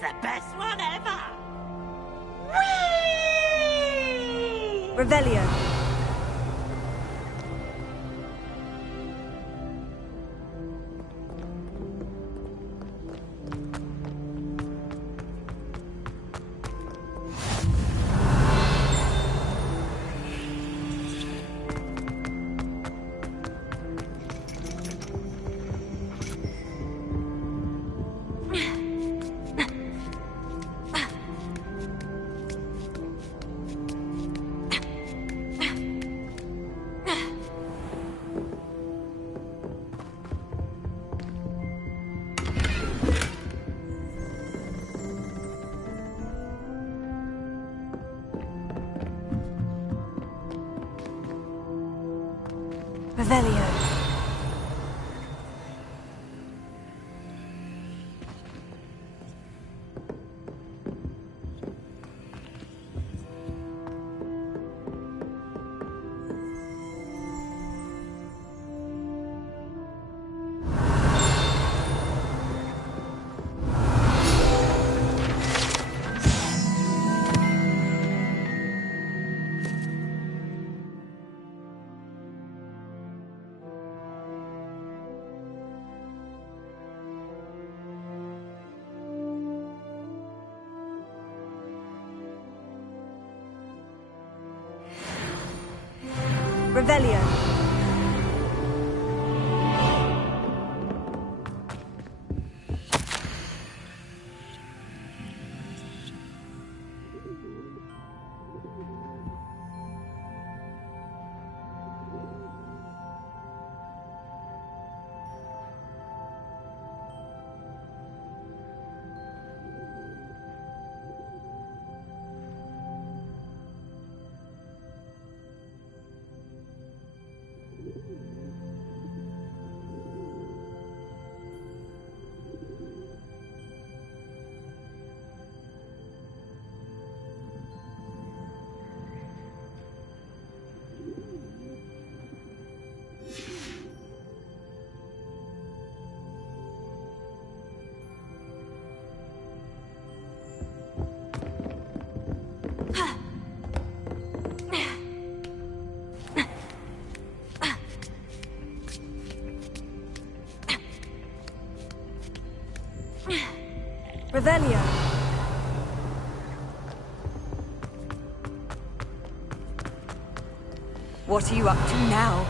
the best one ever! Whee! Revelio. Revelio. Revelio. Revelio. What are you up to now?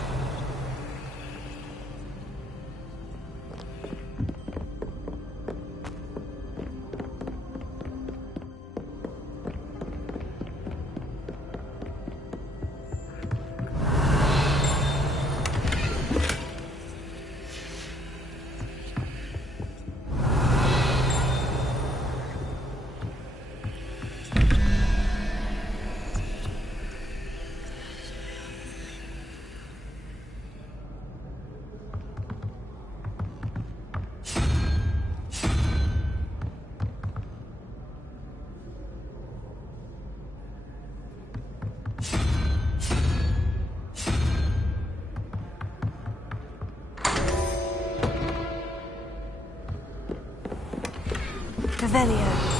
Revelio.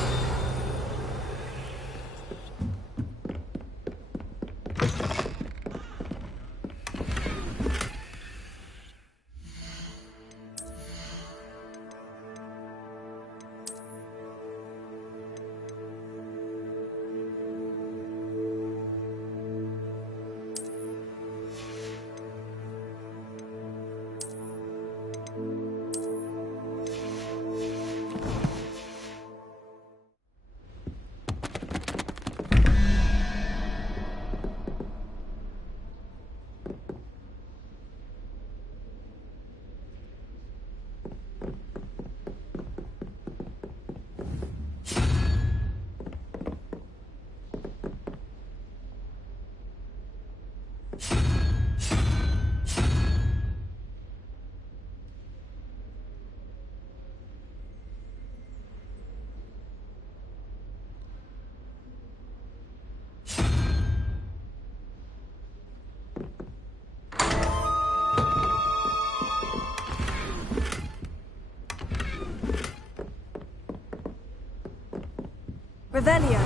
Revelio.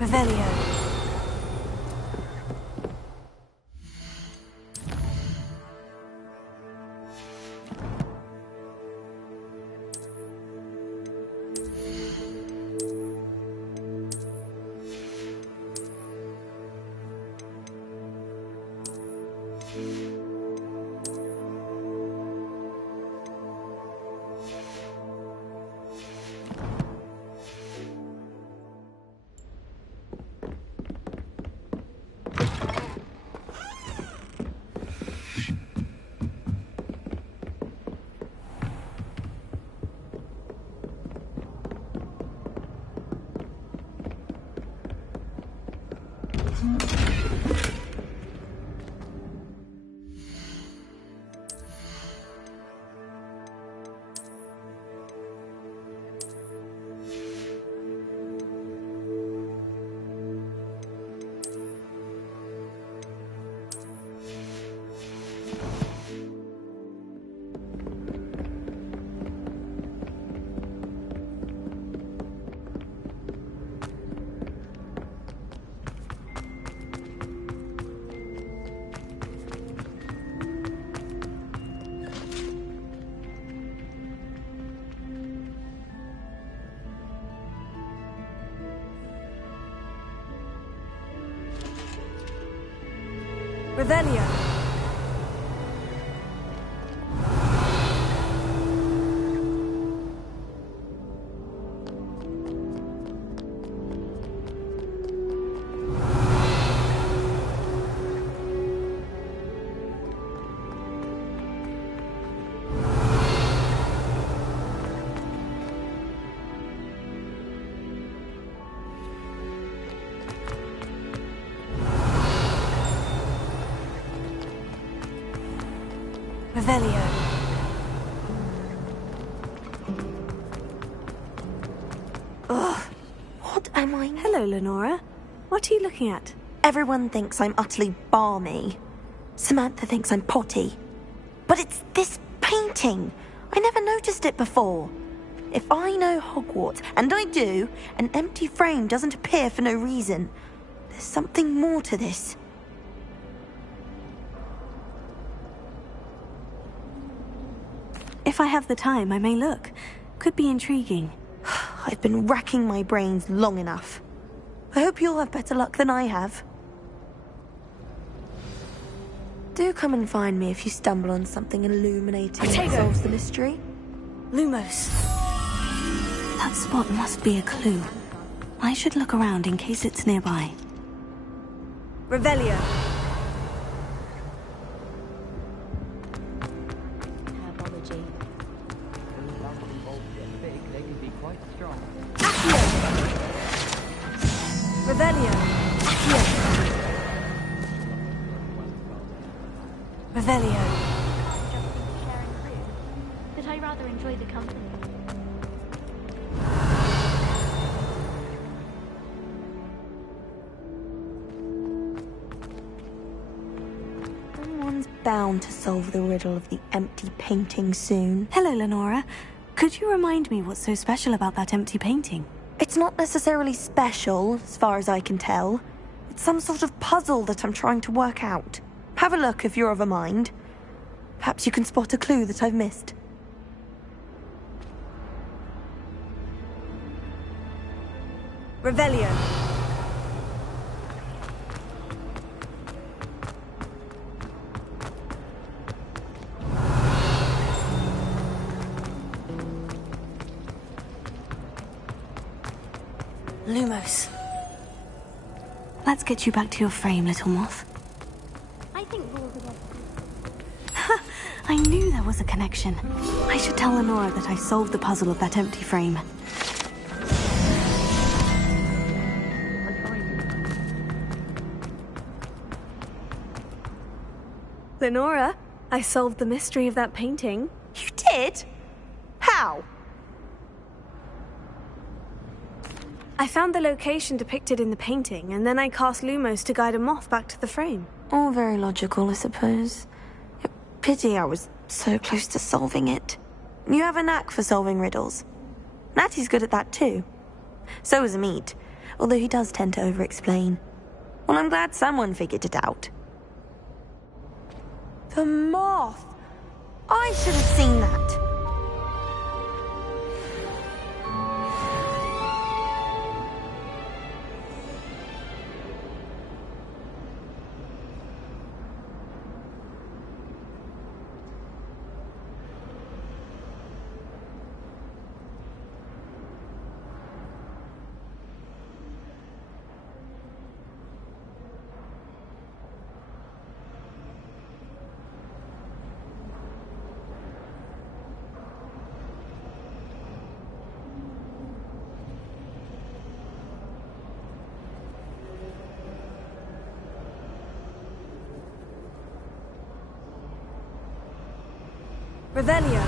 Revelio. Revelio. Revelio. Ugh. What am I? Hello, Lenora. What are you looking at? Everyone thinks I'm utterly balmy. Samantha thinks I'm potty. But it's this painting. I never noticed it before. If I know Hogwarts, and I do, an empty frame doesn't appear for no reason. There's something more to this. If I have the time, I may look. Could be intriguing. I've been racking my brains long enough. I hope you'll have better luck than I have. Do come and find me if you stumble on something illuminating that solves the mystery. Lumos. That spot must be a clue. I should look around in case it's nearby. Revelio. Revelio. Revelio. But I rather enjoy the company. Someone's bound to solve the riddle of the empty painting soon. Hello, Lenora. Could you remind me what's so special about that empty painting? It's not necessarily special, as far as I can tell. It's some sort of puzzle that I'm trying to work out. Have a look if you're of a mind. Perhaps you can spot a clue that I've missed. Revelio. Lumos. Let's get you back to your frame, little moth. I think rules are I knew there was a connection. I should tell Lenora that I solved the puzzle of that empty frame. Lenora, I solved the mystery of that painting. You did? How? I found the location depicted in the painting, and then I cast Lumos to guide a moth back to the frame. All very logical, I suppose. Pity I was so close to solving it. You have a knack for solving riddles. Natty's good at that too. So is Amit, although he does tend to over-explain. Well, I'm glad someone figured it out. The moth! I should have seen that. Revelio.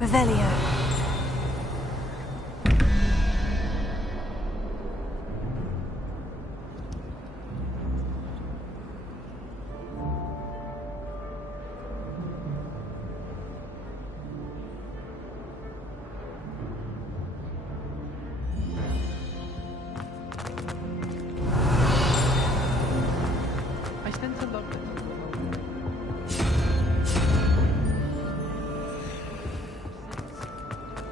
Revelio. I spent a lot of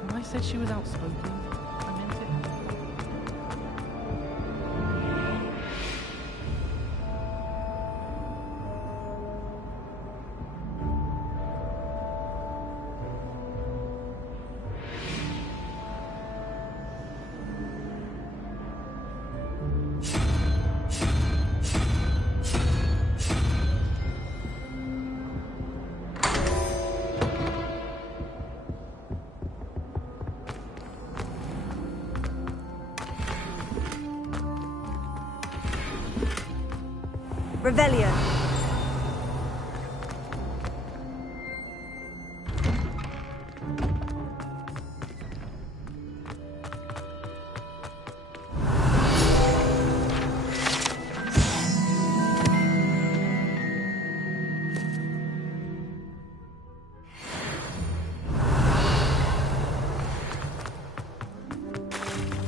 When I said she was outspoken, I meant it. Revelio.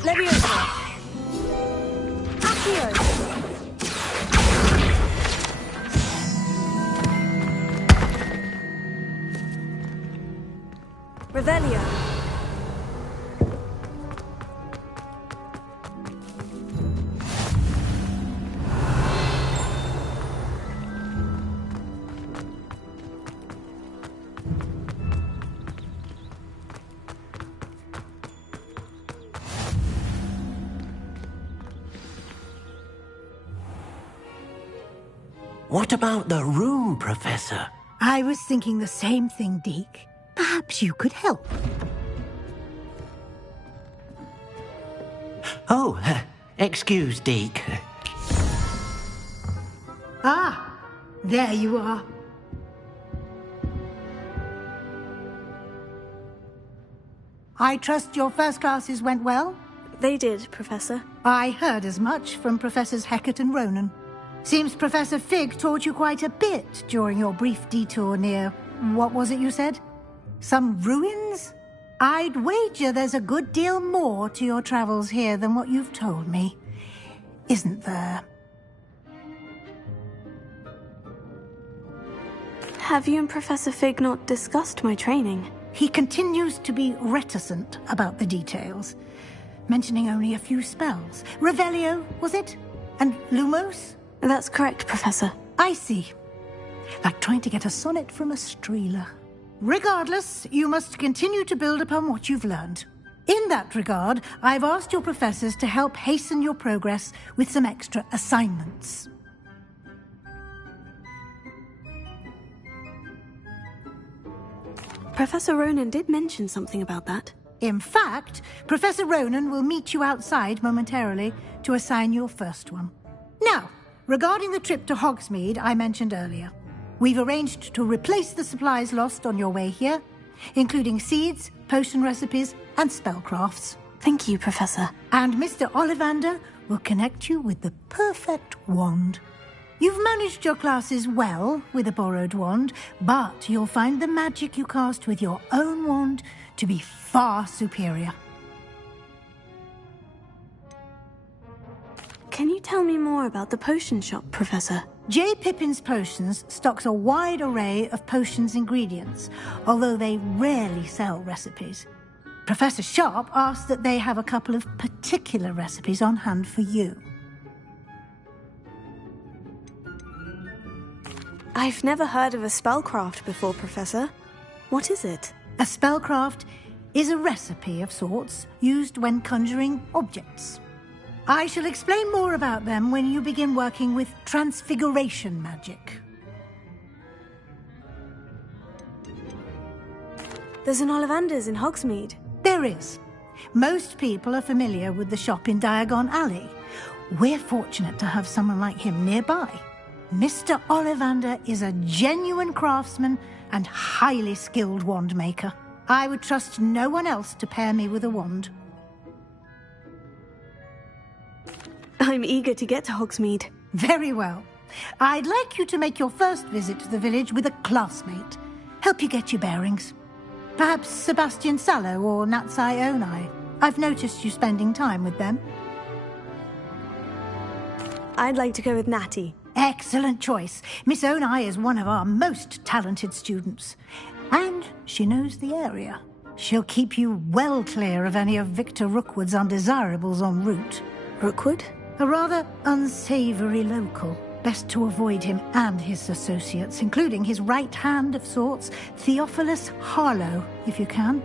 Leviosa. Accio. Revelio. What about the room, Professor? I was thinking the same thing, Deke. Perhaps you could help. Oh, excuse, Deke. Ah, there you are. I trust your first classes went well? They did, Professor. I heard as much from Professors Hecat and Ronan. Seems Professor Fig taught you quite a bit during your brief detour near... what was it you said? Some ruins? I'd wager there's a good deal more to your travels here than what you've told me. Isn't there? Have you and Professor Fig not discussed my training? He continues to be reticent about the details, mentioning only a few spells. Revelio, was it? And Lumos? That's correct, Professor. I see. Like trying to get a sonnet from a streeler. Regardless, you must continue to build upon what you've learned. In that regard, I've asked your professors to help hasten your progress with some extra assignments. Professor Ronan did mention something about that. In fact, Professor Ronan will meet you outside momentarily to assign your first one. Now, regarding the trip to Hogsmeade I mentioned earlier, we've arranged to replace the supplies lost on your way here, including seeds, potion recipes, and spellcrafts. Thank you, Professor. And Mr. Ollivander will connect you with the perfect wand. You've managed your classes well with a borrowed wand, but you'll find the magic you cast with your own wand to be far superior. Can you tell me more about the potion shop, Professor? J. Pippin's Potions stocks a wide array of potions ingredients, although they rarely sell recipes. Professor Sharp asks that they have a couple of particular recipes on hand for you. I've never heard of a spellcraft before, Professor. What is it? A spellcraft is a recipe of sorts used when conjuring objects. I shall explain more about them when you begin working with transfiguration magic. There's an Ollivander's in Hogsmeade. There is. Most people are familiar with the shop in Diagon Alley. We're fortunate to have someone like him nearby. Mr. Ollivander is a genuine craftsman and highly skilled wand maker. I would trust no one else to pair me with a wand. I'm eager to get to Hogsmeade. Very well. I'd like you to make your first visit to the village with a classmate. Help you get your bearings. Perhaps Sebastian Sallow or Natsai Onai. I've noticed you spending time with them. I'd like to go with Natty. Excellent choice. Miss Onai is one of our most talented students. And she knows the area. She'll keep you well clear of any of Victor Rookwood's undesirables en route. Rookwood? A rather unsavoury local. Best to avoid him and his associates, including his right hand of sorts, Theophilus Harlow, if you can.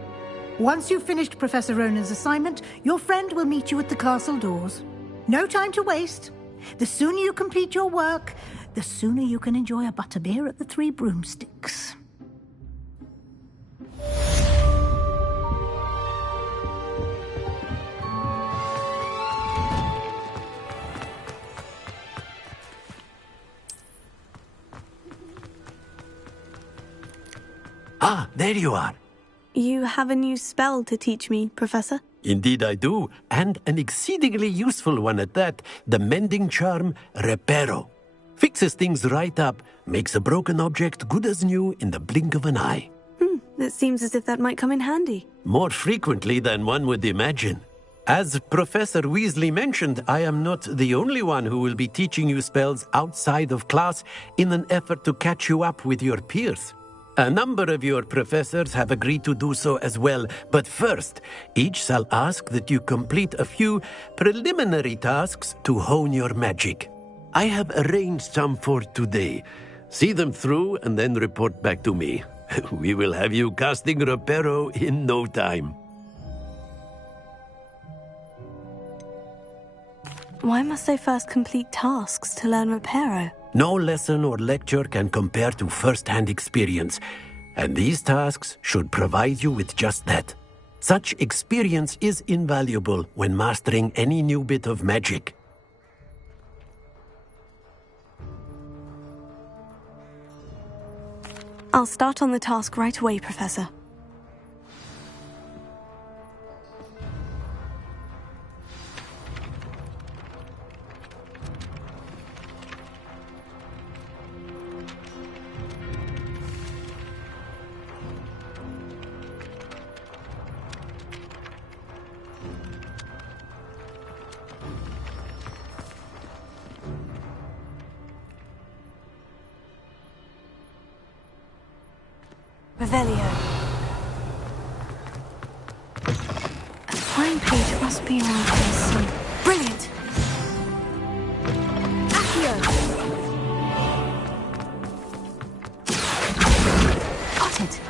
Once you've finished Professor Ronan's assignment, your friend will meet you at the castle doors. No time to waste. The sooner you complete your work, the sooner you can enjoy a butterbeer at the Three Broomsticks. Ah, there you are. You have a new spell to teach me, Professor? Indeed I do, and an exceedingly useful one at that, the mending charm Reparo. Fixes things right up, makes a broken object good as new in the blink of an eye. It seems as if that might come in handy. More frequently than one would imagine. As Professor Weasley mentioned, I am not the only one who will be teaching you spells outside of class in an effort to catch you up with your peers. A number of your professors have agreed to do so as well, but first, each shall ask that you complete a few preliminary tasks to hone your magic. I have arranged some for today. See them through and then report back to me. We will have you casting Reparo in no time. Why must I first complete tasks to learn Reparo? No lesson or lecture can compare to first-hand experience, and these tasks should provide you with just that. Such experience is invaluable when mastering any new bit of magic. I'll start on the task right away, Professor. Revelio. A flying page must be around here some. Brilliant! Accio! Got it.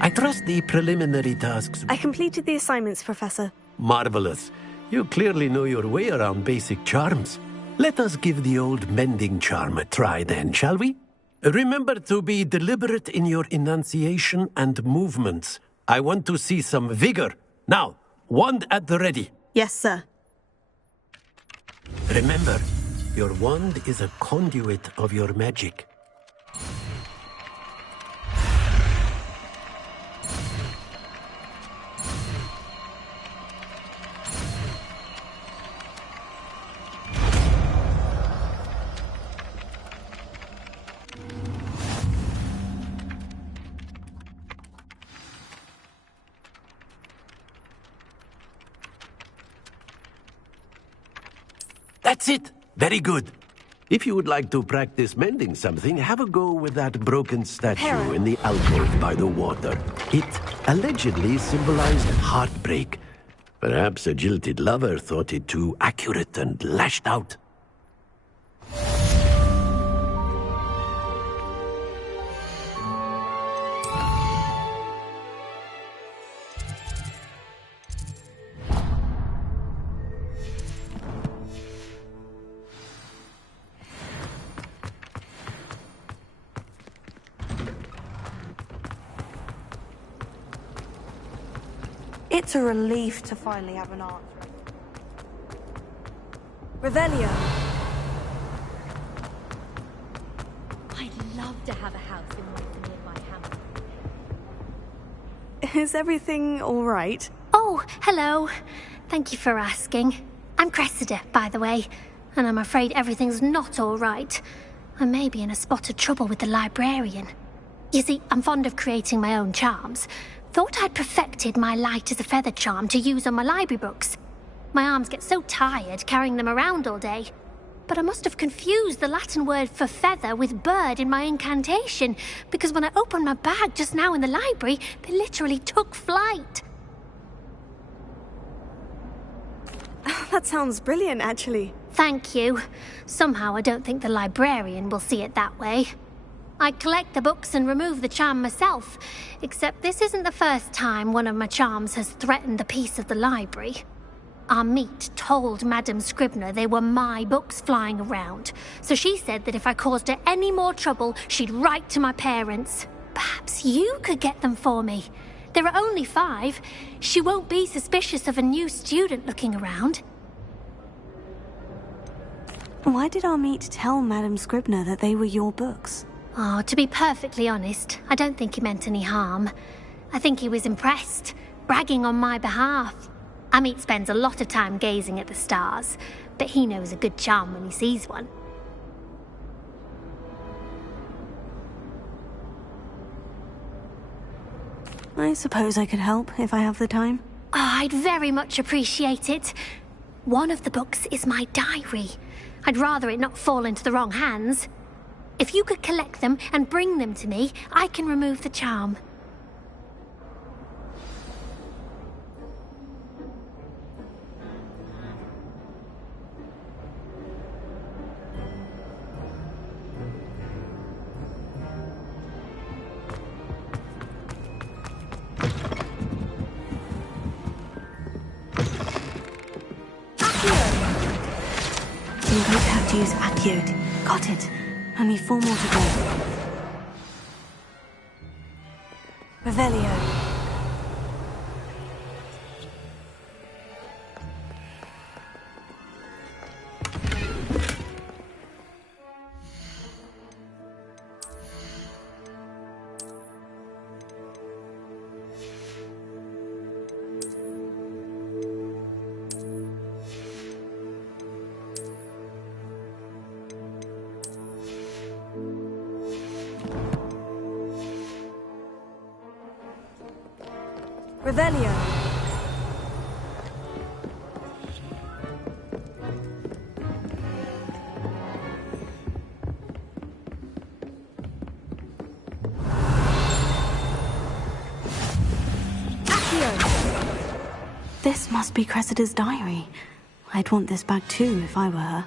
I trust the preliminary tasks. I completed the assignments, Professor. Marvelous. You clearly know your way around basic charms. Let us give the old mending charm a try then, shall we? Remember to be deliberate in your enunciation and movements. I want to see some vigor. Now, wand at the ready. Yes, sir. Remember, your wand is a conduit of your magic. That's it. Very good. If you would like to practice mending something, have a go with that broken statue in the alcove by the water. It allegedly symbolized heartbreak. Perhaps a jilted lover thought it too accurate and lashed out. It's a relief to finally have an answer. Revelio. I'd love to have a house in one of the nearby hamlets. Is everything all right? Oh, hello. Thank you for asking. I'm Cressida, by the way, and I'm afraid everything's not all right. I may be in a spot of trouble with the librarian. You see, I'm fond of creating my own charms. Thought I'd perfected my light as a feather charm to use on my library books. My arms get so tired carrying them around all day. But I must have confused the Latin word for feather with bird in my incantation, because when I opened my bag just now in the library, they literally took flight. That sounds brilliant, actually. Thank you. Somehow I don't think the librarian will see it that way. I collect the books and remove the charm myself, except this isn't the first time one of my charms has threatened the peace of the library. Our meet told Madame Scribner they were my books flying around, so she said that if I caused her any more trouble, she'd write to my parents. Perhaps you could get them for me. There are only 5. She won't be suspicious of a new student looking around. Why did our meet tell Madame Scribner that they were your books? Oh, to be perfectly honest, I don't think he meant any harm. I think he was impressed, bragging on my behalf. Amit spends a lot of time gazing at the stars, but he knows a good charm when he sees one. I suppose I could help if I have the time. Oh, I'd very much appreciate it. One of the books is my diary. I'd rather it not fall into the wrong hands. If you could collect them and bring them to me, I can remove the charm. I'm going to have to use Accio. Got it. Only 4 more to go. Revelio. Revelio. Revelio! This must be Cressida's diary. I'd want this back too if I were her.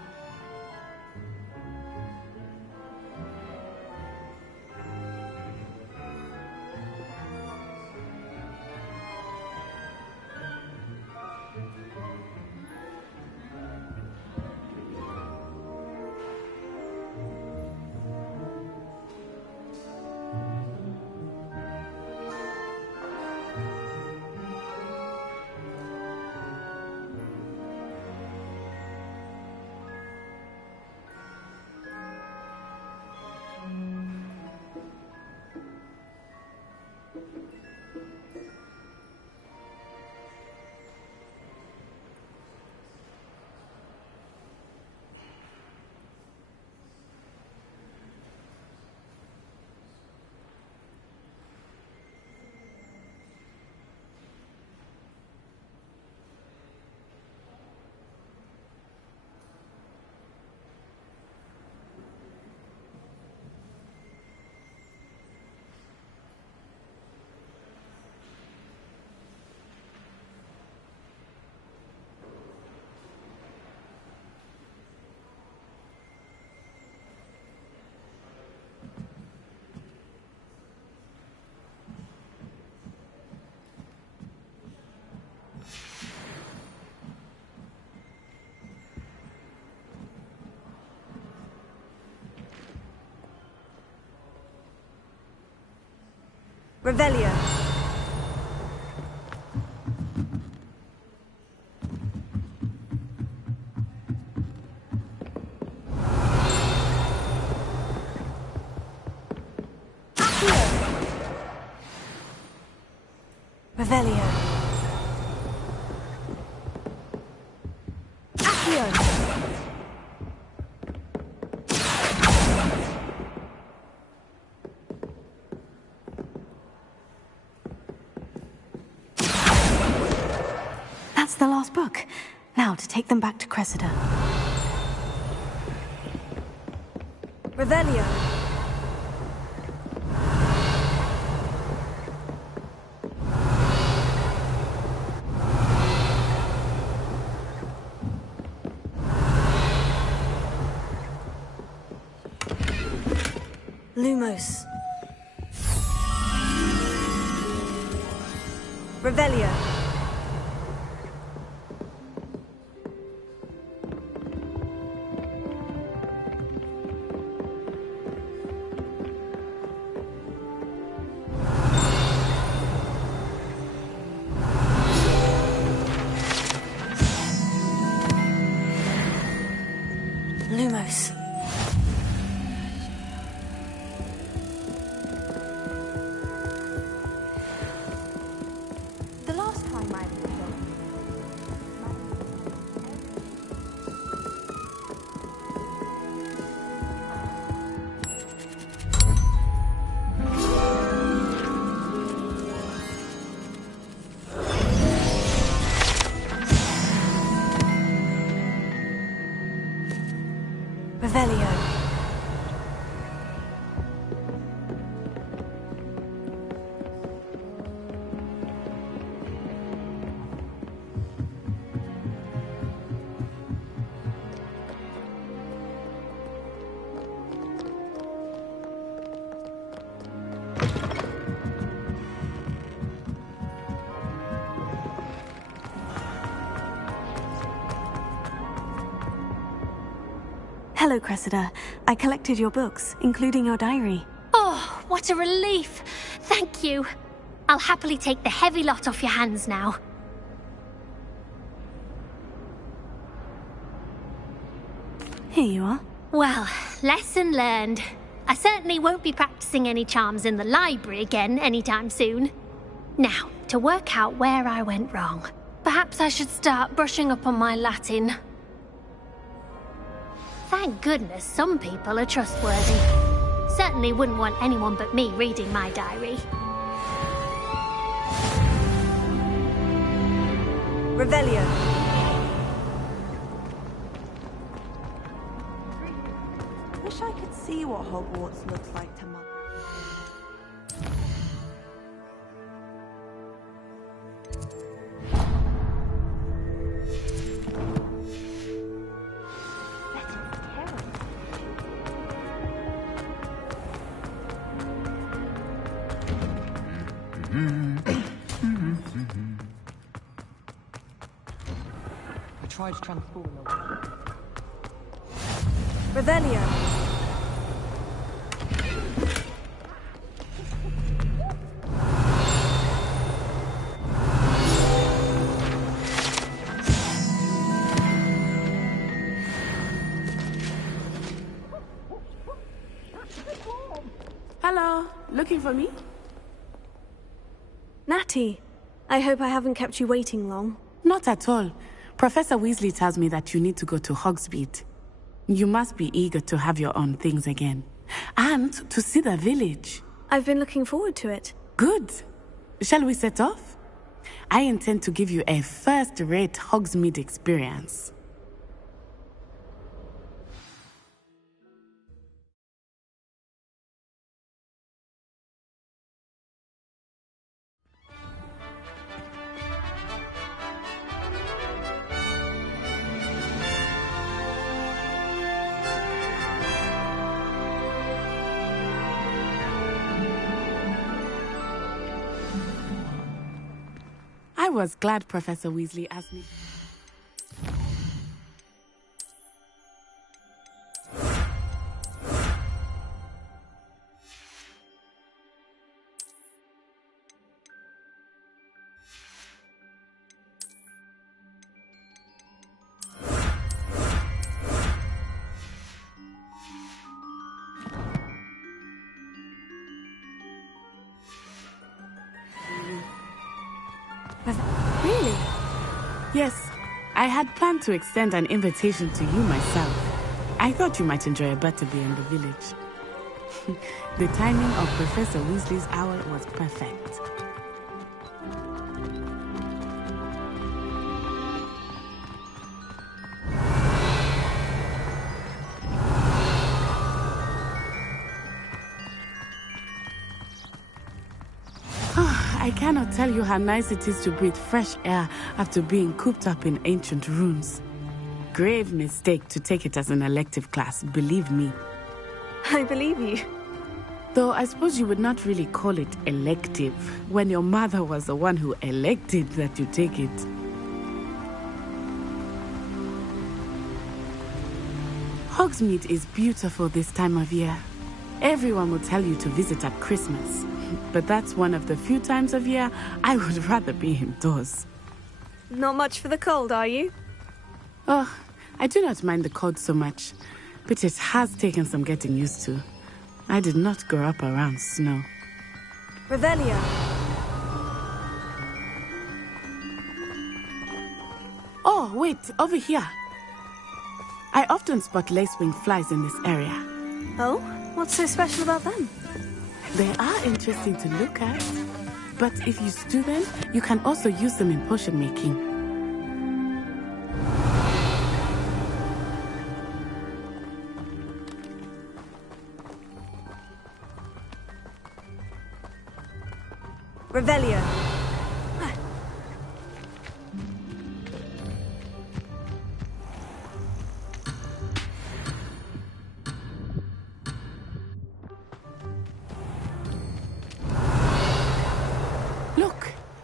Revelio. Revelio. Accio. That's the last book. Now to take them back to Cressida. Revelio. Lumos. Revelio. Lumos. The last time I was Revelio. Hello, Cressida. I collected your books, including your diary. Oh, what a relief. Thank you. I'll happily take the heavy lot off your hands now. Here you are. Well, lesson learned. I certainly won't be practicing any charms in the library again anytime soon. Now, to work out where I went wrong. Perhaps I should start brushing up on my Latin. Thank goodness some people are trustworthy. Certainly wouldn't want anyone but me reading my diary. Revelio. Wish I could see what Hogwarts looks like to Mother. I tried transforming the Revelio. Hello, looking for me? Natty, I hope I haven't kept you waiting long. Not at all. Professor Weasley tells me that you need to go to Hogsmeade. You must be eager to have your own things again. And to see the village. I've been looking forward to it. Good. Shall we set off? I intend to give you a first-rate Hogsmeade experience. I was glad Professor Weasley asked me. Really? Yes, I had planned to extend an invitation to you myself. I thought you might enjoy a butterbeer in the village. The timing of Professor Weasley's hour was perfect. I cannot tell you how nice it is to breathe fresh air after being cooped up in ancient ruins. Grave mistake to take it as an elective class, believe me. I believe you. Though I suppose you would not really call it elective when your mother was the one who elected that you take it. Hogsmeade is beautiful this time of year. Everyone will tell you to visit at Christmas. But that's one of the few times of year I would rather be indoors. Not much for the cold, are you? Oh, I do not mind the cold so much, but it has taken some getting used to. I did not grow up around snow. Revelio. Oh, wait, over here. I often spot lacewing flies in this area. Oh? What's so special about them? They are interesting to look at, but if you stew them, you can also use them in potion making. Revelio.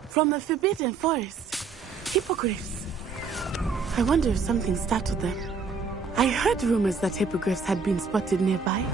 From the Forbidden Forest. Hippogriffs. I wonder if something startled them. I heard rumors that hippogriffs had been spotted nearby.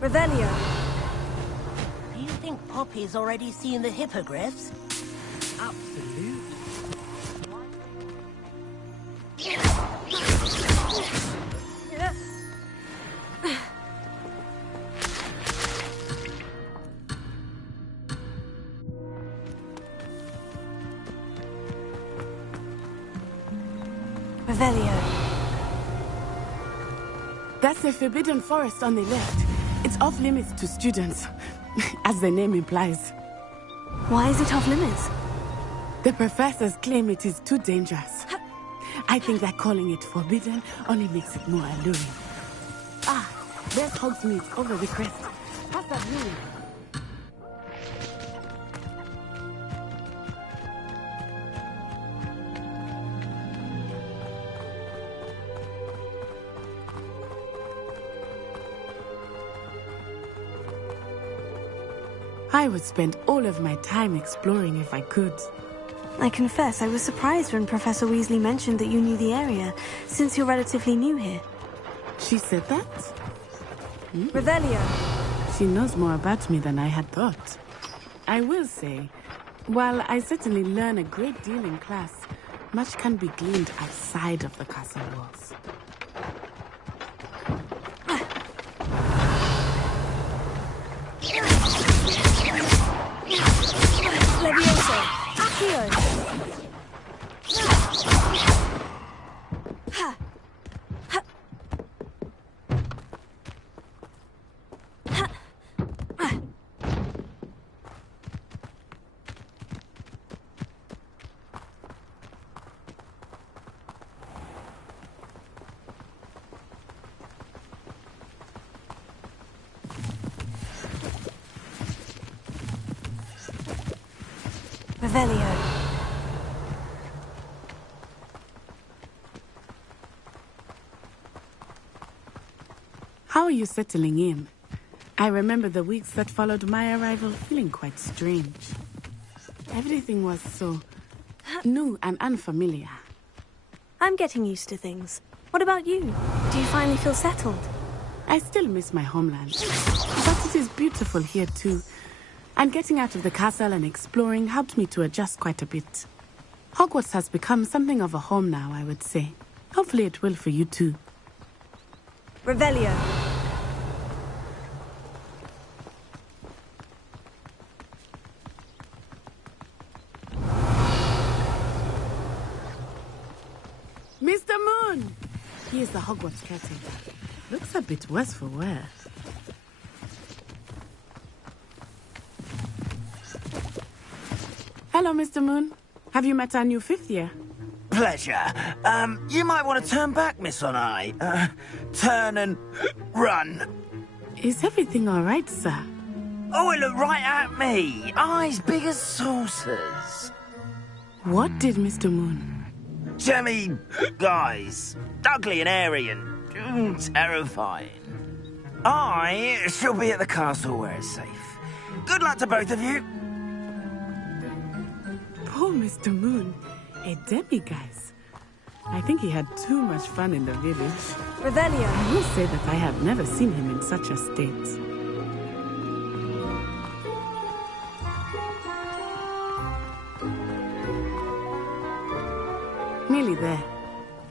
Revelio. Do you think Poppy's already seen the hippogriffs? Absolutely. Revelio. That's the Forbidden Forest on the left. It's off limits to students, as the name implies. Why is it off limits? The professors claim it is too dangerous. I think that calling it forbidden only makes it more alluring. There's Hogsmeade over the crest. Past that ruin. I would spend all of my time exploring if I could. I confess I was surprised when Professor Weasley mentioned that you knew the area, since you're relatively new here. She said that? Revelio. She knows more about me than I had thought. I will say, while I certainly learn a great deal in class, much can be gleaned outside of the castle walls. Levioso. Accio. Ha. Ha. Ha. Ah. Revelio. How are you settling in? I remember the weeks that followed my arrival feeling quite strange. Everything was so new and unfamiliar. I'm getting used to things. What about you? Do you finally feel settled? I still miss my homeland, but it is beautiful here too. And getting out of the castle and exploring helped me to adjust quite a bit. Hogwarts has become something of a home now, I would say. Hopefully it will for you too. Revelio. Mr. Moon! He is the Hogwarts caretaker. Looks a bit worse for wear. Hello, Mr. Moon. Have you met our new fifth year? Pleasure. You might want to turn back, Miss Onai. Turn and run. Is everything all right, sir? Oh, it looked right at me. Eyes big as saucers. What did Mr. Moon? Jemmy, guys. Ugly and airy and terrifying. I shall be at the castle where it's safe. Good luck to both of you. Poor Mr. Moon. A demiguise. I think he had too much fun in the village. Revelio. I will say that I have never seen him in such a state. Nearly there.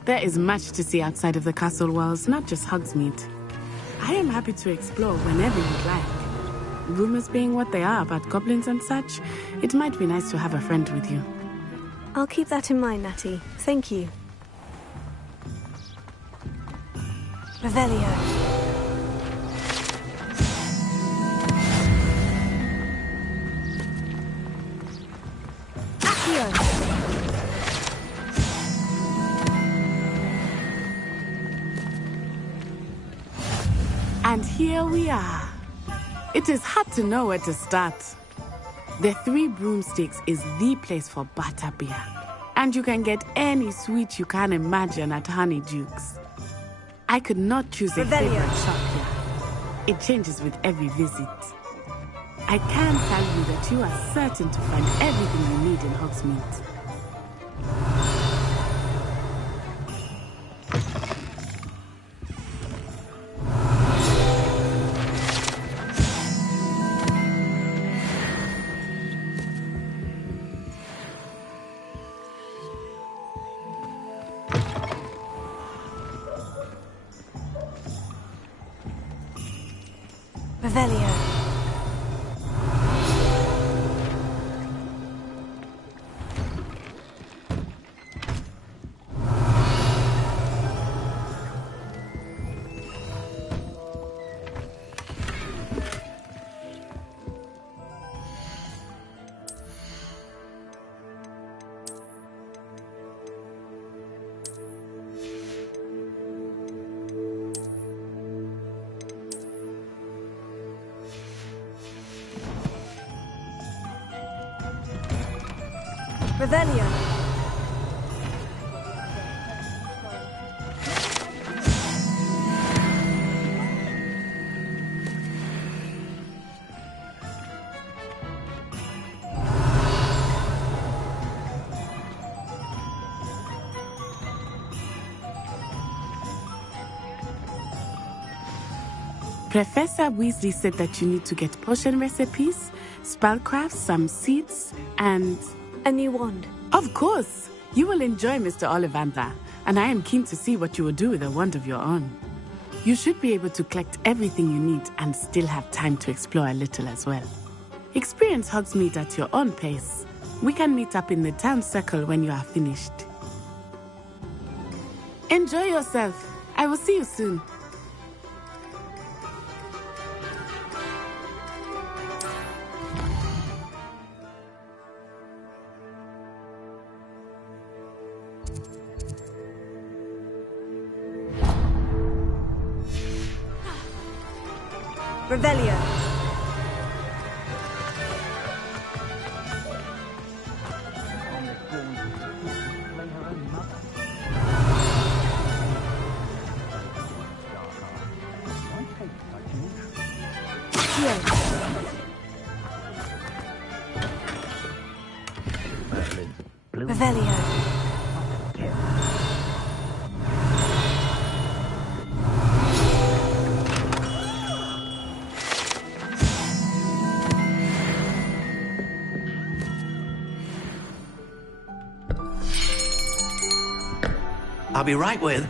There is much to see outside of the castle walls, not just Hogsmeade. I am happy to explore whenever you'd like. Rumors being what they are about goblins and such, it might be nice to have a friend with you. I'll keep that in mind, Natty. Thank you. Revelio. Accio. And here we are. It is hard to know where to start. The Three Broomsticks is the place for butterbeer. And you can get any sweet you can imagine at Honeydukes. I could not choose a favorite shop here. It changes with every visit. I can tell you that you are certain to find everything you need in Hogsmeade. Revelio. Revelio. Professor Weasley said that you need to get potion recipes, spellcraft, some seeds, and... a new wand. Of course! You will enjoy Mr. Ollivander, and I am keen to see what you will do with a wand of your own. You should be able to collect everything you need and still have time to explore a little as well. Experience Hogsmeade at your own pace. We can meet up in the town circle when you are finished. Enjoy yourself. I will see you soon. Revelio. Revelio. I'll be right with...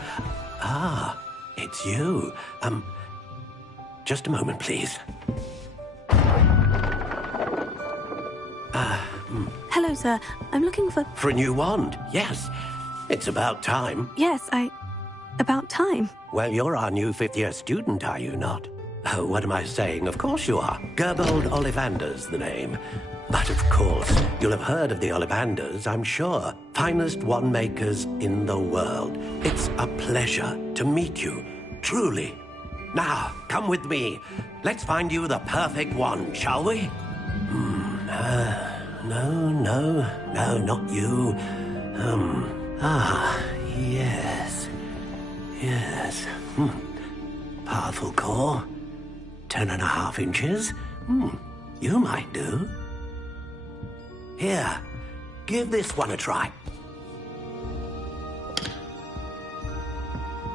Ah, it's you. Just a moment, please. Hello, sir. I'm looking for... For a new wand, yes. It's about time. Yes, about time. Well, you're our new fifth-year student, are you not? Oh, what am I saying? Of course you are. Gerbold Ollivander's the name. But of course, you'll have heard of the Ollivanders, I'm sure. Finest wand makers in the world. It's a pleasure to meet you, truly. Now, come with me. Let's find you the perfect wand, shall we? No, not you. Yes. Powerful core. 10.5 inches. You might do. Here, give this one a try.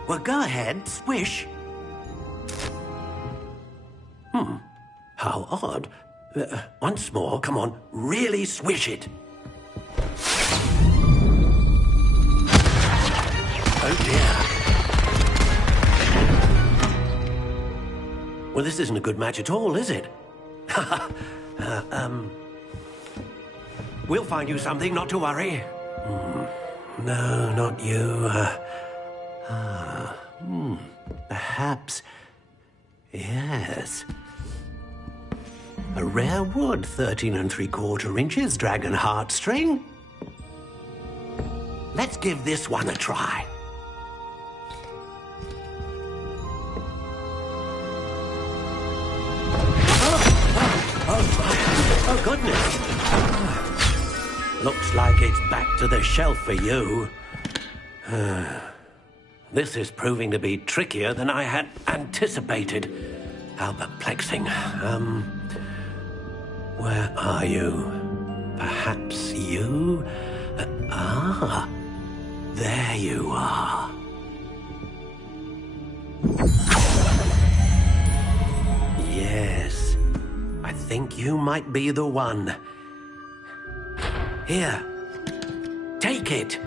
Well, go ahead, swish. How odd. Once more, come on, really swish it. Oh dear. Well, this isn't a good match at all, is it? We'll find you something, not to worry. No, not you. Perhaps... Yes. A rare wood, 13 3/4 inches, dragon heartstring. Let's give this one a try. Oh, goodness. Looks like it's back to the shelf for you. This is proving to be trickier than I had anticipated. How perplexing. Where are you? Perhaps you? There you are. Yes, I think you might be the one. Here, take it.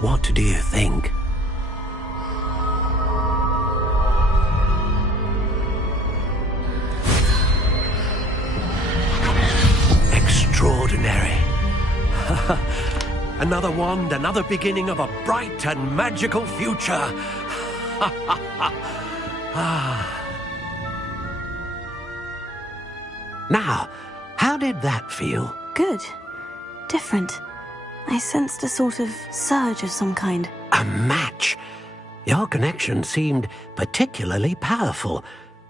What do you think? Extraordinary. Another wand, another beginning of a bright and magical future. Now, how did that feel? Good. Different. I sensed a sort of surge of some kind. A match? Your connection seemed particularly powerful.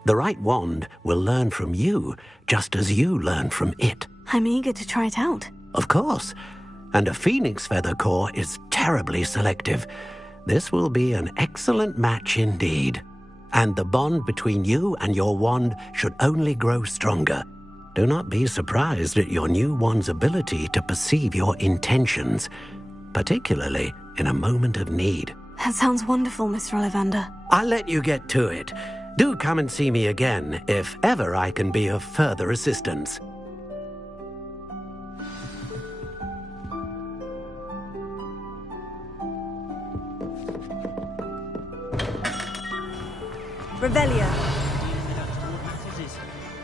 The right wand will learn from you, just as you learn from it. I'm eager to try it out. Of course. And a phoenix feather core is terribly selective. This will be an excellent match indeed. And the bond between you and your wand should only grow stronger. Do not be surprised at your new wand's ability to perceive your intentions, particularly in a moment of need. That sounds wonderful, Mr. Ollivander. I'll let you get to it. Do come and see me again if ever I can be of further assistance. Revelio.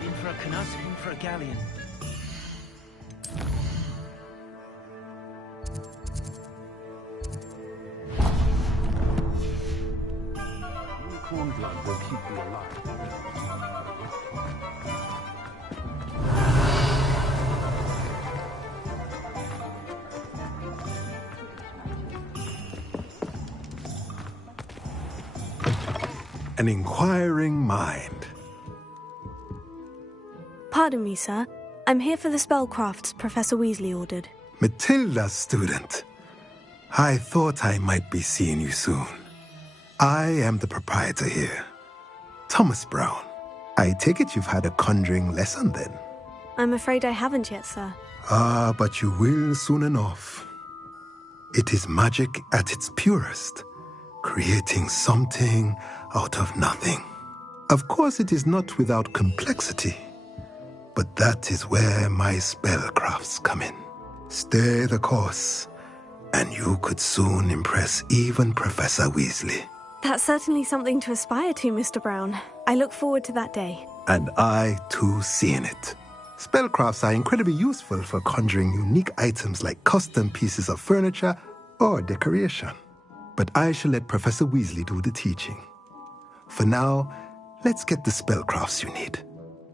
In for a canut, in for a galleon. Corn blood will keep you alive. An inquiring mind. Pardon me, sir. I'm here for the spellcrafts Professor Weasley ordered. Matilda's student. I thought I might be seeing you soon. I am the proprietor here. Thomas Brown. I take it you've had a conjuring lesson then? I'm afraid I haven't yet, sir. Ah, but you will soon enough. It is magic at its purest, creating something out of nothing. Of course, it is not without complexity, but that is where my spellcrafts come in. Stay the course, and you could soon impress even Professor Weasley. That's certainly something to aspire to, Mr. Brown. I look forward to that day. And I, too, seeing it. Spellcrafts are incredibly useful for conjuring unique items like custom pieces of furniture or decoration. But I shall let Professor Weasley do the teaching. For now, let's get the spellcrafts you need.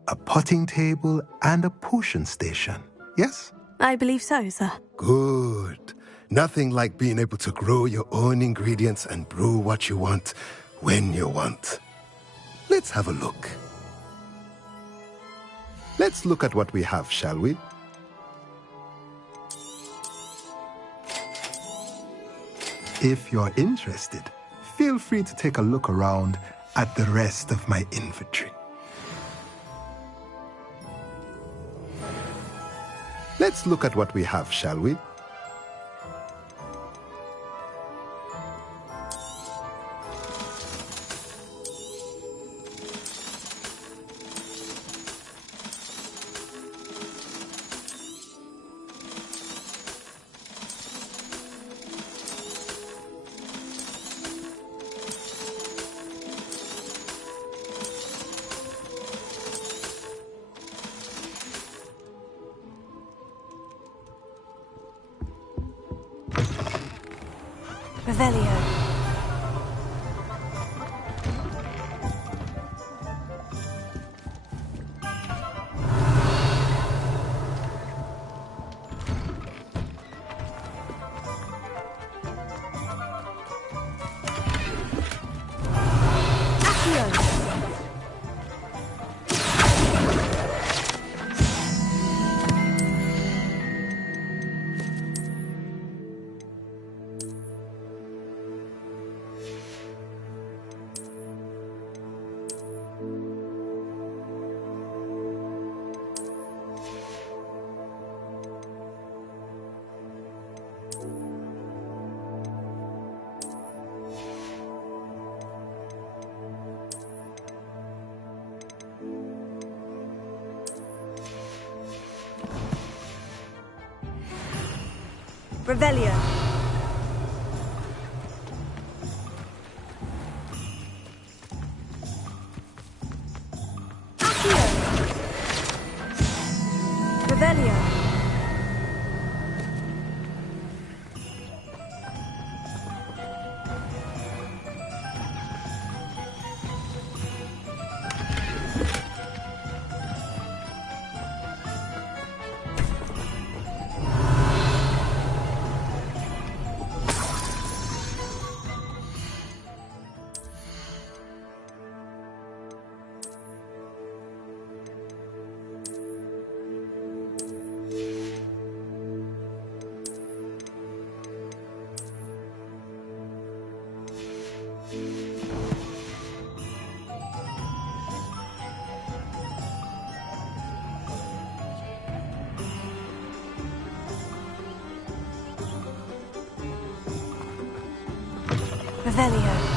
A potting table and a potion station, yes? I believe so, sir. Good. Nothing like being able to grow your own ingredients and brew what you want, when you want. Let's have a look. Let's look at what we have, shall we? If you're interested, feel free to take a look around at the rest of my inventory. Let's look at what we have, shall we? Revelio. Revelio. Revelio. Revelio.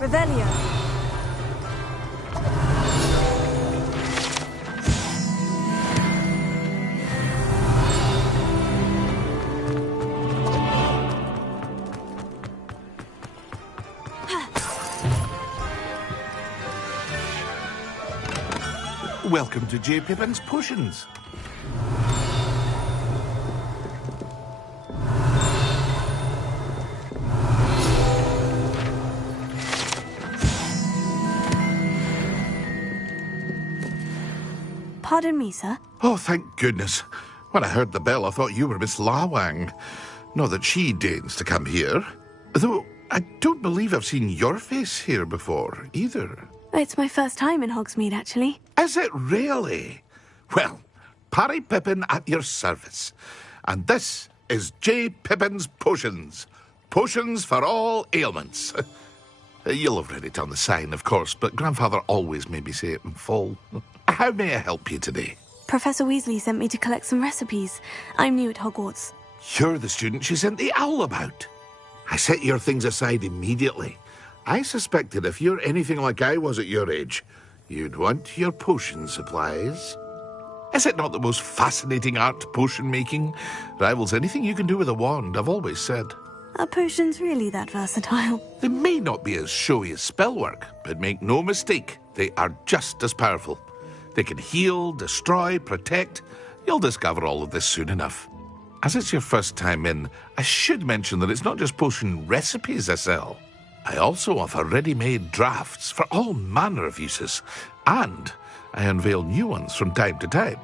Revelio. Welcome to J. Pippin's Potions. Pardon me, sir. Oh, thank goodness. When I heard the bell, I thought you were Miss Lawang. Not that she deigns to come here. Though I don't believe I've seen your face here before, either. It's my first time in Hogsmeade, actually. Is it really? Well, Parry Pippin at your service. And this is J. Pippin's Potions. Potions for all ailments. You'll have read it on the sign, of course, but Grandfather always made me say it in full. How may I help you today? Professor Weasley sent me to collect some recipes. I'm new at Hogwarts. You're the student she sent the owl about. I set your things aside immediately. I suspected if you're anything like I was at your age, you'd want your potion supplies. Is it not the most fascinating art, potion making? Rivals anything you can do with a wand, I've always said. Are potions really that versatile? They may not be as showy as spellwork, but make no mistake, they are just as powerful. They can heal, destroy, protect. You'll discover all of this soon enough. As it's your first time in, I should mention that it's not just potion recipes I sell. I also offer ready-made drafts for all manner of uses, and I unveil new ones from time to time.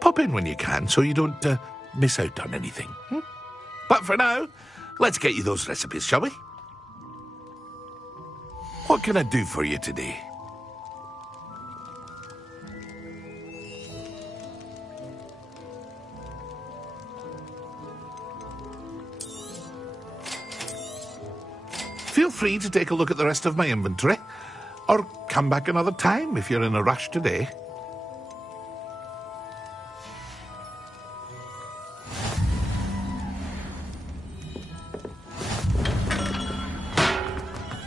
Pop in when you can so you don't miss out on anything. But for now, let's get you those recipes, shall we? What can I do for you today? Feel free to take a look at the rest of my inventory, or come back another time if you're in a rush today.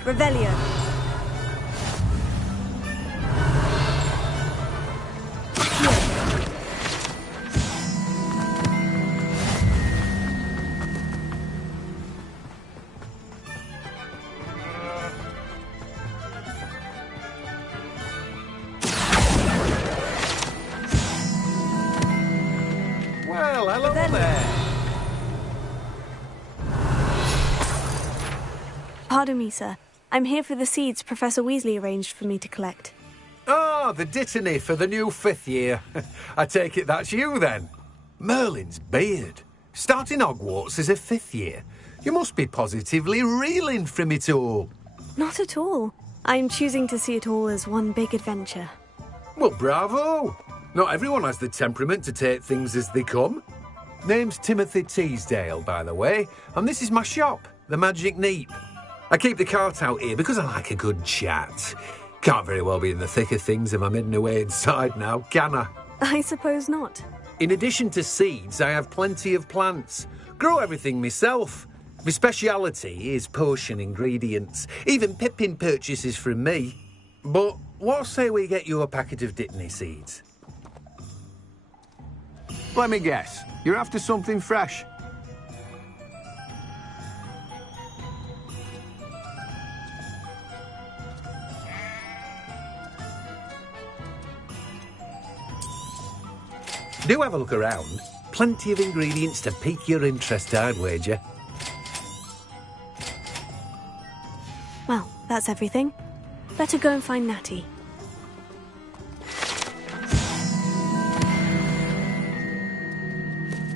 Revelio. Well, hello there. Pardon me, sir. I'm here for the seeds Professor Weasley arranged for me to collect. Oh, the dittany for the new 5th year. I take it that's you, then. Merlin's beard. Starting Hogwarts as a 5th year. You must be positively reeling from it all. Not at all. I'm choosing to see it all as one big adventure. Well, bravo. Not everyone has the temperament to take things as they come. Name's Timothy Teasdale, by the way, and this is my shop, the Magic Neep. I keep the cart out here because I like a good chat. Can't very well be in the thick of things if I'm hidden away inside now, can I? I suppose not. In addition to seeds, I have plenty of plants. Grow everything myself. My speciality is potion ingredients. Even Pippin purchases from me. But what say we get you a packet of Dittany seeds? Let me guess. You're after something fresh. Do have a look around. Plenty of ingredients to pique your interest, I'd wager. Well, that's everything. Better go and find Natty.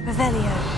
Revelio.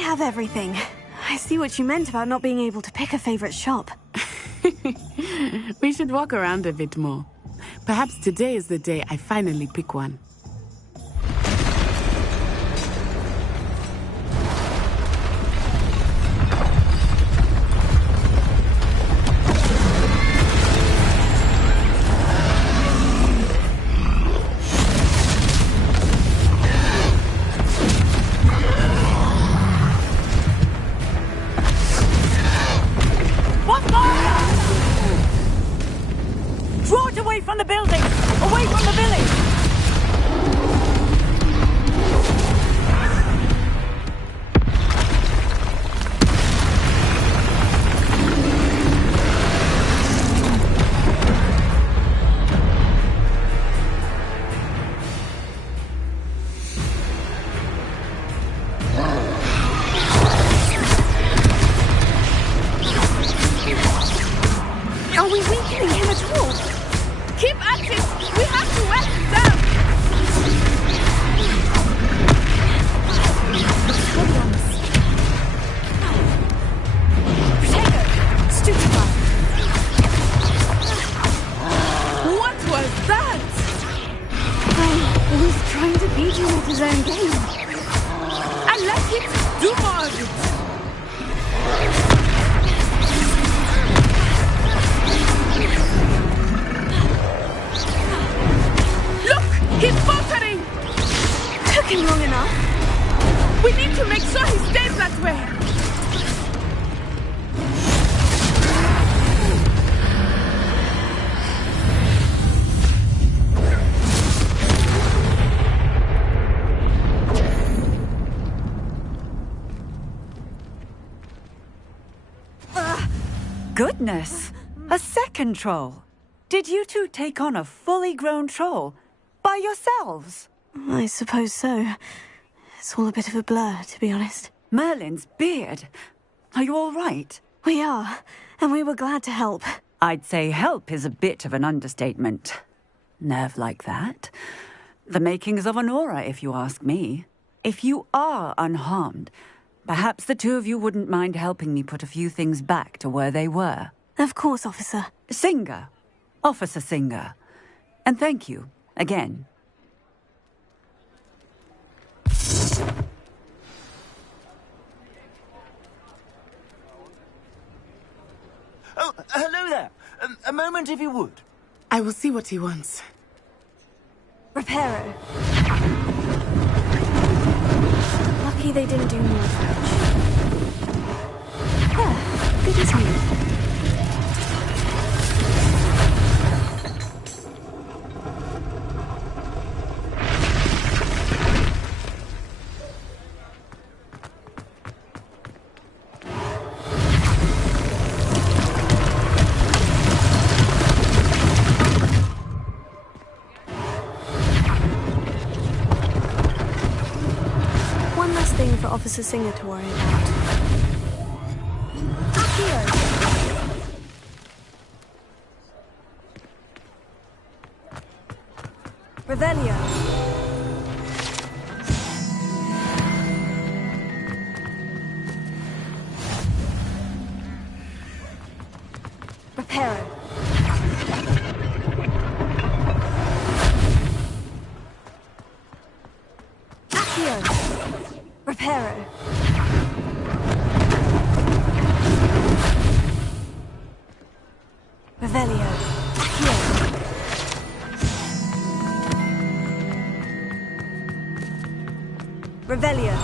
have everything. I see what you meant about not being able to pick a favorite shop. We should walk around a bit more. Perhaps today is the day I finally pick one. Goodness! A second troll! Did you two take on a fully grown troll? By yourselves? I suppose so. It's all a bit of a blur, to be honest. Merlin's beard! Are you all right? We are, and we were glad to help. I'd say help is a bit of an understatement. Nerve like that. The makings of an aura, if you ask me. If you are unharmed, perhaps the two of you wouldn't mind helping me put a few things back to where they were. Of course, officer. Singer. Officer Singer. And thank you, again. Oh, hello there. A moment, if you would. I will see what he wants. Reparo. Lucky they didn't do more damage. Yeah, good as new. For Officer Singer to worry about. Revelio. Reparo. Accio. Reparo. Revelio. Accio. Revelio.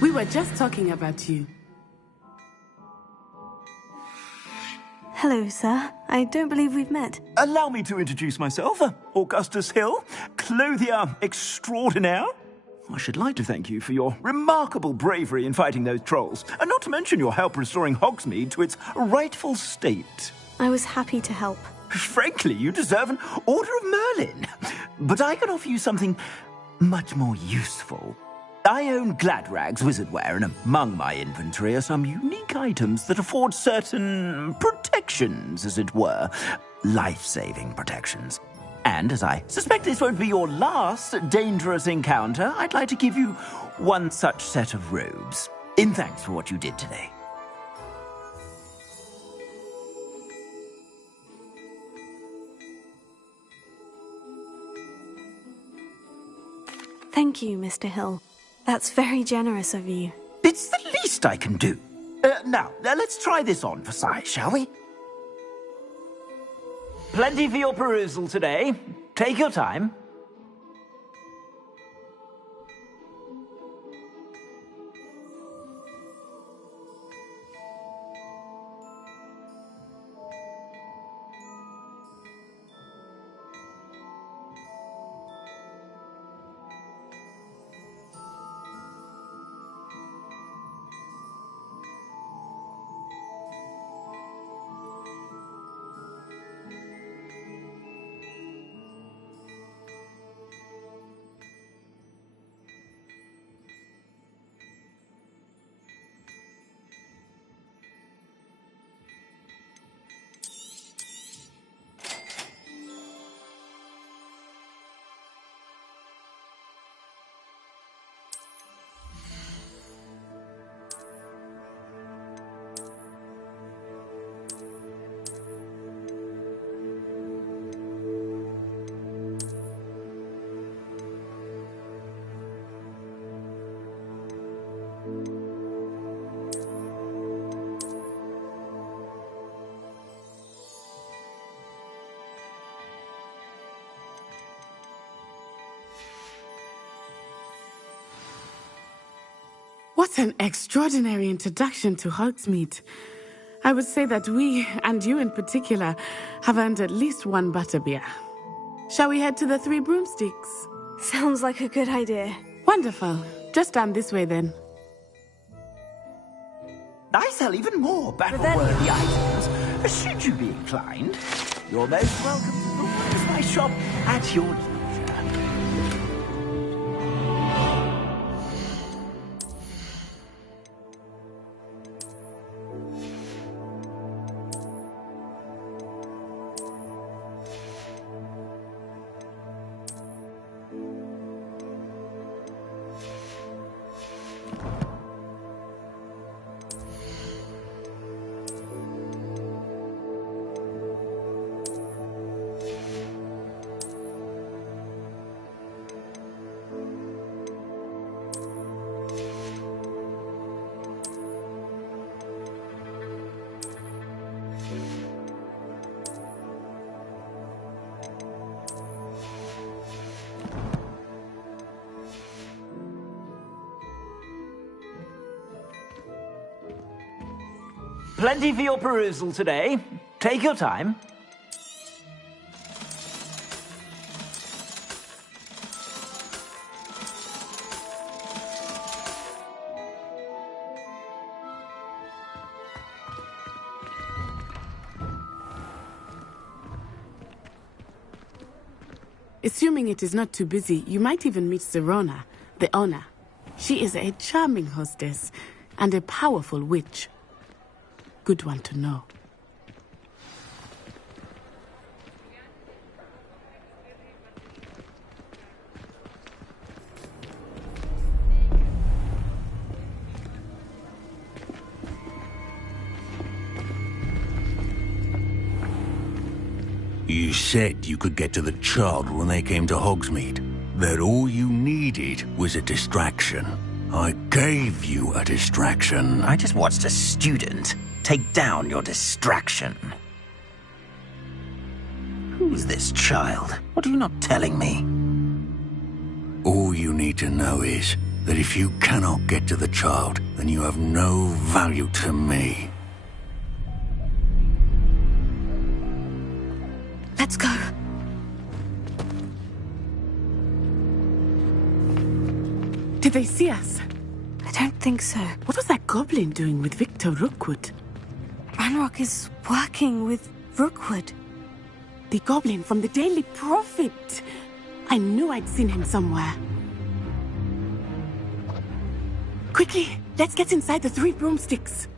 We were just talking about you. Hello, sir. I don't believe we've met. Allow me to introduce myself, Augustus Hill, clothier extraordinaire. I should like to thank you for your remarkable bravery in fighting those trolls, and not to mention your help restoring Hogsmeade to its rightful state. I was happy to help. Frankly, you deserve an Order of Merlin. But I can offer you something much more useful. I own Gladrag's wizardware, and among my inventory are some unique items that afford certain protections, as it were. Life-saving protections. And as I suspect this won't be your last dangerous encounter, I'd like to give you one such set of robes, in thanks for what you did today. Thank you, Mr. Hill. That's very generous of you. It's the least I can do. Now, let's try this on for size, shall we? Plenty for your perusal today. Take your time. What an extraordinary introduction to Hogsmeade. I would say that we, and you in particular, have earned at least one butterbeer. Shall we head to the Three Broomsticks? Sounds like a good idea. Wonderful. Just down this way then. I sell even more battle-worthy items. Should you be inclined, you're most welcome to use my shop at your leisure. Plenty for your perusal today. Take your time. Assuming it is not too busy, you might even meet Serona, the owner. She is a charming hostess and a powerful witch. Good one to know. You said you could get to the child when they came to Hogsmeade. That all you needed was a distraction. I gave you a distraction. I just watched a student take down your distraction. Who's this child? What are you not telling me? All you need to know is that if you cannot get to the child, then you have no value to me. Let's go. Did they see us? I don't think so. What was that goblin doing with Victor Rookwood? Ranrock is working with Rookwood. The goblin from the Daily Prophet. I knew I'd seen him somewhere. Quickly, let's get inside the Three Broomsticks.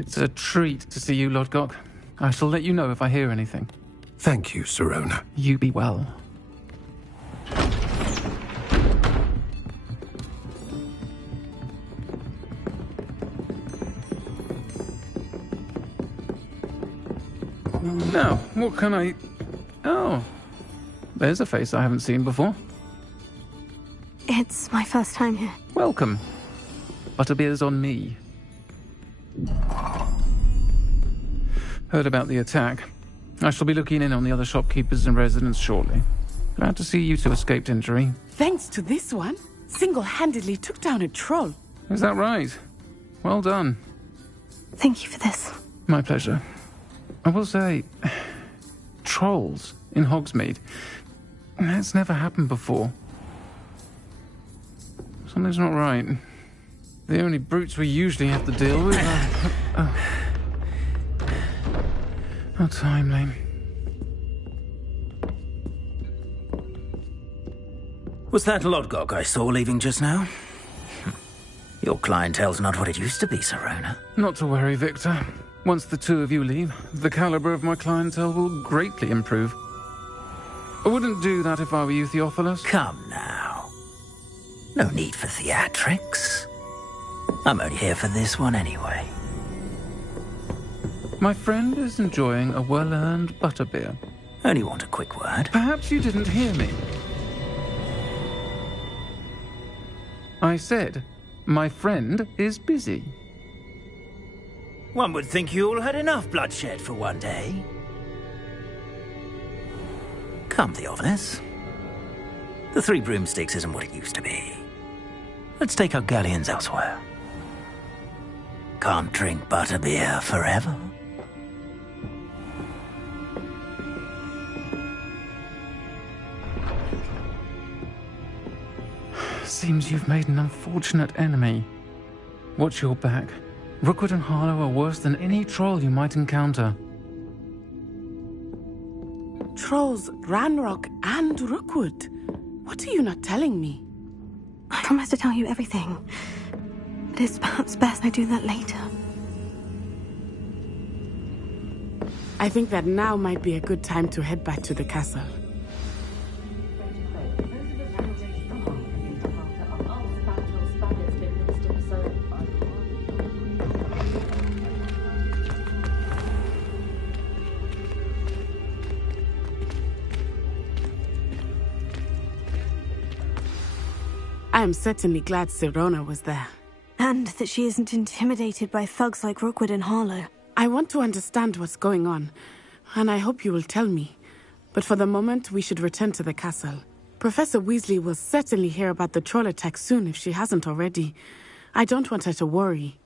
It's a treat to see you, Lodgok. I shall let you know if I hear anything. Thank you, Sirona. You be well. Now, what can I... Oh, there's a face I haven't seen before. It's my first time here. Welcome. Butterbeer's on me. Heard about the attack. I shall be looking in on the other shopkeepers and residents shortly. Glad to see you two escaped injury. Thanks to this one, single-handedly took down a troll. Is that right? Well done. Thank you for this. My pleasure. I will say, trolls in Hogsmeade. That's never happened before. Something's not right. The only brutes we usually have to deal with are... How timely. Was that Lodgok I saw leaving just now? Your clientele's not what it used to be, Sirona. Not to worry, Victor. Once the two of you leave, the caliber of my clientele will greatly improve. I wouldn't do that if I were you, Theophilus. Come now. No need for theatrics. I'm only here for this one anyway. My friend is enjoying a well-earned butterbeer. Only want a quick word. Perhaps you didn't hear me. I said, my friend is busy. One would think you all had enough bloodshed for one day. Come, Theophilus. The Three Broomsticks isn't what it used to be. Let's take our galleons elsewhere. Can't drink butterbeer forever. Seems you've made an unfortunate enemy. Watch your back. Rookwood and Harlow are worse than any troll you might encounter. Trolls, Ranrock, and Rookwood. What are you not telling me? I promise to tell you everything. But it's perhaps best I do that later. I think that now might be a good time to head back to the castle. I am certainly glad Sirona was there. And that she isn't intimidated by thugs like Rookwood and Harlow. I want to understand what's going on, and I hope you will tell me. But for the moment, we should return to the castle. Professor Weasley will certainly hear about the troll attack soon if she hasn't already. I don't want her to worry.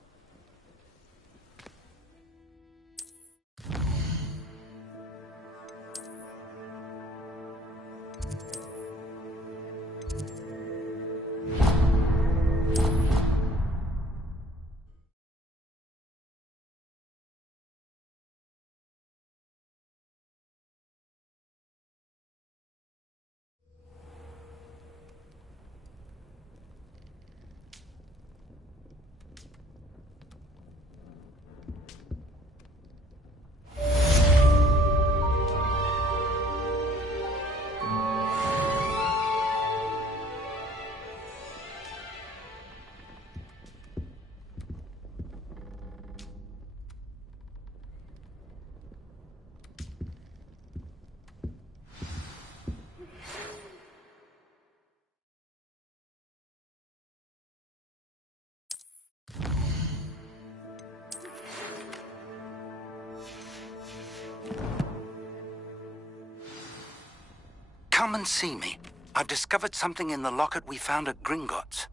Come and see me. I've discovered something in the locket we found at Gringotts.